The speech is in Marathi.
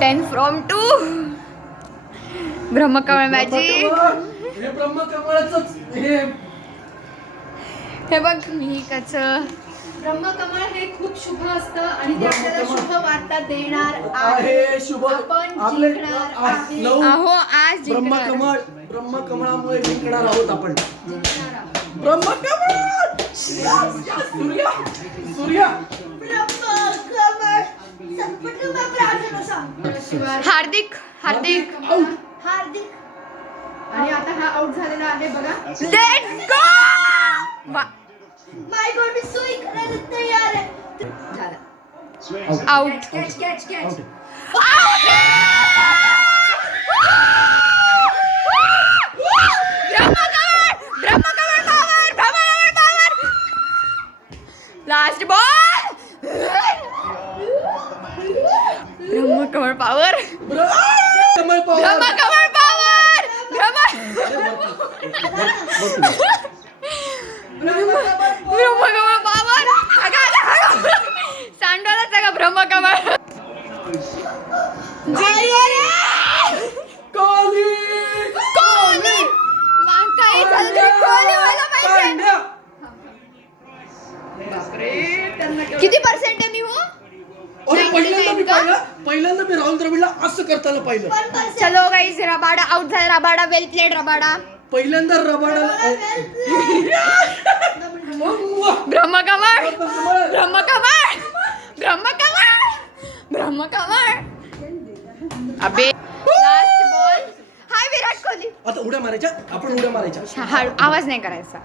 10 from 2. ब्रह्मकमळ मॅजिक. हे ब्रह्मकमळाचंच हे बघ मी कच ब्रह्मकमळ हे खूप शुभ असतं आणि ते आपल्याला शुभ वार्ता देणार आहे. शुभ आपण आपले जिंकणार आहे. अहो आज जिंकणार. ब्रह्मकमळामुळे जिंकणार आहोत आपण. ब्रह्मकमळ सूर्या सूर्या हार्दिक हार्दिक हार्दिक. आणि आता हा आउट झालेला आहे बघा. Let's go. माय गॉड मी सुई करायला तयार आहे. झाला. Out. Catch catch catch. Last ball. Brahmakamal power. Brahmakamal power. Brahmakamal power. Brahmakamal power. सांडवला सगळं ब्रह्मकमळ. कोहली कोहली. काही जल्दी कोहली व्हायला पाहिजे. किती पर्सेंट आहे मी हो? पहिल्यांदा मी राहुल द्रविडला असं करताना पाहिलं. चलो गाईज रबाडा आउट झाला. रबाडा वेल प्लेड रबाडा. पहिल्यांदा रबाडाला ब्रह्मकमळ ब्रह्मकमळ ब्रह्मकमळ ब्रह्मकमळ. अबे लास्ट बॉल. हाय विराट कोहली. आता उड्या मारायच्या. आपण उड्या मारायच्या. आवाज नाही करायचा.